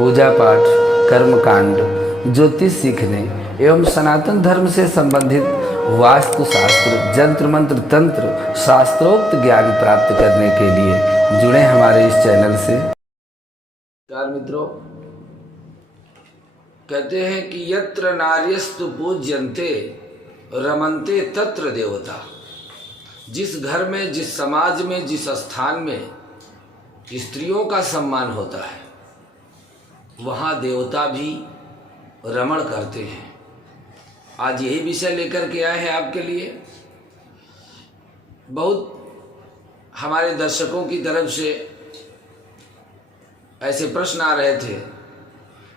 पूजा पाठ, कर्मकांड, ज्योतिष सीखने एवं सनातन धर्म से संबंधित वास्तुशास्त्र, जंत्र मंत्र, तंत्र, शास्त्रोक्त ज्ञान प्राप्त करने के लिए जुड़े हमारे इस चैनल से। नमस्कार मित्रों, कहते हैं कि यत्र नार्यस्तु पूज्यन्ते रमन्ते तत्र देवता। जिस घर में, जिस समाज में, जिस स्थान में स्त्रियों का सम्मान होता है वहाँ देवता भी रमण करते हैं। आज यही विषय लेकर के आए हैं आपके लिए। बहुत हमारे दर्शकों की तरफ से ऐसे प्रश्न आ रहे थे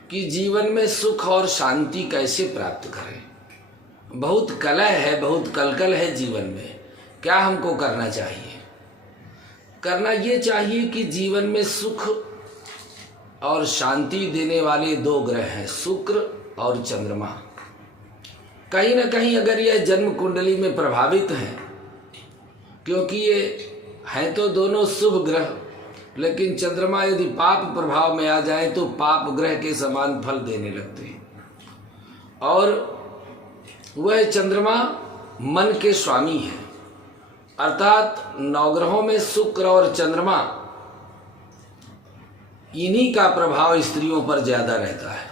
कि जीवन में सुख और शांति कैसे प्राप्त करें। बहुत कलह है, बहुत कलकल है जीवन में, क्या हमको करना चाहिए? करना ये चाहिए कि जीवन में सुख और शांति देने वाले दो ग्रह हैं, शुक्र और चंद्रमा। कहीं ना कहीं अगर यह जन्म कुंडली में प्रभावित हैं, क्योंकि ये हैं तो दोनों शुभ ग्रह, लेकिन चंद्रमा यदि पाप प्रभाव में आ जाए तो पाप ग्रह के समान फल देने लगते हैं। और वह चंद्रमा मन के स्वामी है, अर्थात नवग्रहों में शुक्र और चंद्रमा, इन्हीं का प्रभाव स्त्रियों पर ज्यादा रहता है।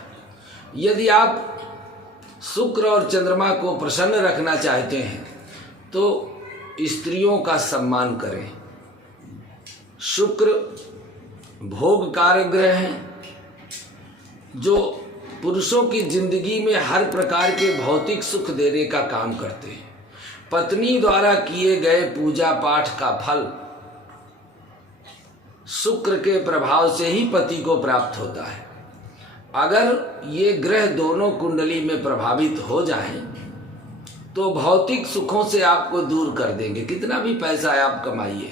यदि आप शुक्र और चंद्रमा को प्रसन्न रखना चाहते हैं तो स्त्रियों का सम्मान करें। शुक्र भोग कारक ग्रह हैं, जो पुरुषों की जिंदगी में हर प्रकार के भौतिक सुख देने का काम करते हैं। पत्नी द्वारा किए गए पूजा पाठ का फल शुक्र के प्रभाव से ही पति को प्राप्त होता है। अगर ये ग्रह दोनों कुंडली में प्रभावित हो जाएं तो भौतिक सुखों से आपको दूर कर देंगे। कितना भी पैसा आप कमाइए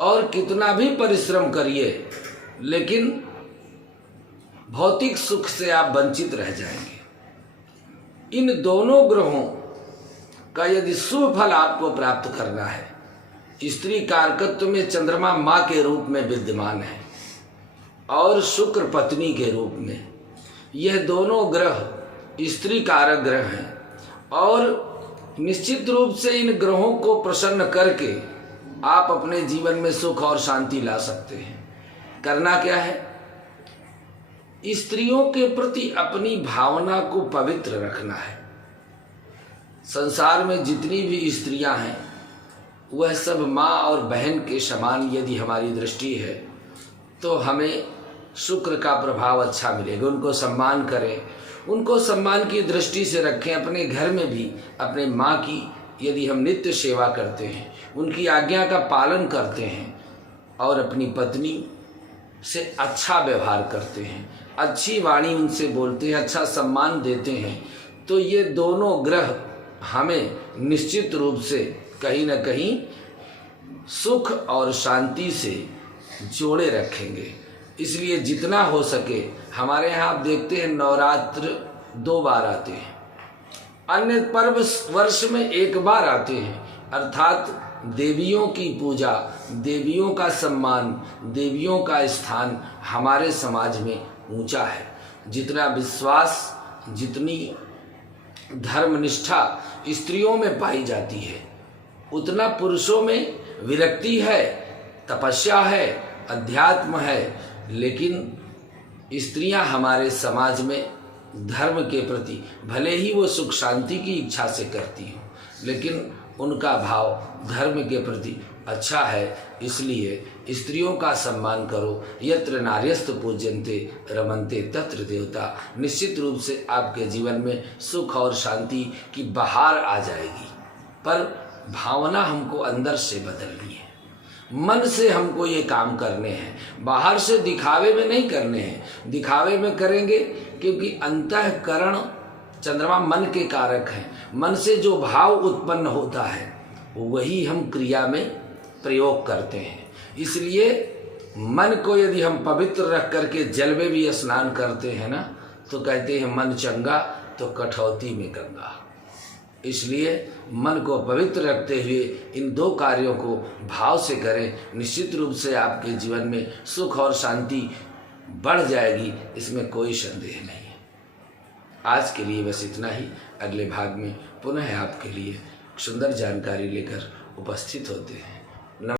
और कितना भी परिश्रम करिए, लेकिन भौतिक सुख से आप वंचित रह जाएंगे। इन दोनों ग्रहों का यदि शुभ फल आपको प्राप्त करना है, स्त्री कारकत्व में चंद्रमा माँ के रूप में विद्यमान है और शुक्र पत्नी के रूप में। यह दोनों ग्रह स्त्री कारक ग्रह हैं और निश्चित रूप से इन ग्रहों को प्रसन्न करके आप अपने जीवन में सुख और शांति ला सकते हैं। करना क्या है? स्त्रियों के प्रति अपनी भावना को पवित्र रखना है। संसार में जितनी भी स्त्रियां हैं वह सब माँ और बहन के समान यदि हमारी दृष्टि है तो हमें शुक्र का प्रभाव अच्छा मिलेगा। उनको सम्मान करें, उनको सम्मान की दृष्टि से रखें। अपने घर में भी अपने माँ की यदि हम नित्य सेवा करते हैं, उनकी आज्ञा का पालन करते हैं और अपनी पत्नी से अच्छा व्यवहार करते हैं, अच्छी वाणी उनसे बोलते हैं, अच्छा सम्मान देते हैं, तो ये दोनों ग्रह हमें निश्चित रूप से कहीं न कहीं सुख और शांति से जोड़े रखेंगे। इसलिए जितना हो सके, हमारे यहाँ आप देखते हैं नवरात्र 2 बार आते हैं, अन्य पर्व वर्ष में 1 बार आते हैं। अर्थात देवियों की पूजा, देवियों का सम्मान, देवियों का स्थान हमारे समाज में ऊंचा है। जितना विश्वास, जितनी धर्मनिष्ठा स्त्रियों में पाई जाती है, उतना पुरुषों में विरक्ति है, तपस्या है, अध्यात्म है। लेकिन स्त्रियां हमारे समाज में धर्म के प्रति भले ही वो सुख शांति की इच्छा से करती हों, लेकिन उनका भाव धर्म के प्रति अच्छा है। इसलिए स्त्रियों का सम्मान करो। यत्र नार्यस्तु पूज्यन्ते रमन्ते तत्र देवता। निश्चित रूप से आपके जीवन में सुख और शांति की बहार आ जाएगी, पर भावना हमको अंदर से बदलनी है। मन से हमको ये काम करने हैं, बाहर से दिखावे में नहीं करने हैं। दिखावे में करेंगे क्योंकि अंतःकरण चंद्रमा मन के कारक हैं। मन से जो भाव उत्पन्न होता है वही हम क्रिया में प्रयोग करते हैं। इसलिए मन को यदि हम पवित्र रख करके जल में भी स्नान करते हैं ना, तो कहते हैं मन चंगा तो कठौती में गंगा। इसलिए मन को पवित्र रखते हुए इन 2 कार्यों को भाव से करें। निश्चित रूप से आपके जीवन में सुख और शांति बढ़ जाएगी, इसमें कोई संदेह नहीं है। आज के लिए बस इतना ही। अगले भाग में पुनः आपके लिए सुंदर जानकारी लेकर उपस्थित होते हैं।